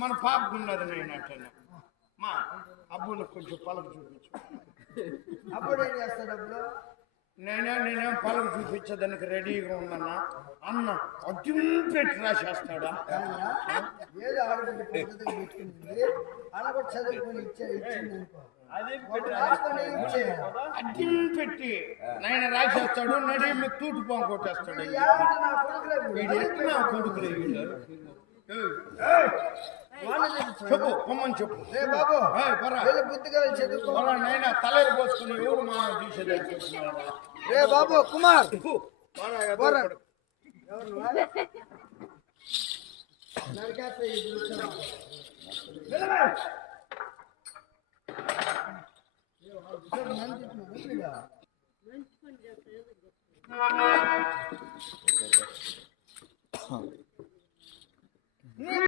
మన పాపకు ఉన్నది నేను అట్లా మా అబ్బును కొంచెం పలుకు చూపించు. అప్పుడు ఏం చేస్తాడు? అప్పుడు నేనేం పలుకు చూపించదానికి రెడీగా ఉన్నానా అన్న అడ్డు పెట్టి రాసేస్తాడా? ఏదో ఆడబిడ్డ పద్ధతిగా పెట్టుకుంటుంది అన్న కూడా చదువుకొని ఇచ్చింది అడ్డు పెట్టి నాయన రాసేస్తాడు. నడి మీకు తూటు పొంగ కొట్టేస్తాడు. వీడు ఎట్లా నా కొడుకులే వీడు. చెప్పు పొమ్మని చెప్పు. రే బాబు బుద్ధిగా చదువుకోరా నాయన తలలు పోసుకుని ఎవరు మా తీసేది. రే బాబు కుమార్ నన్ను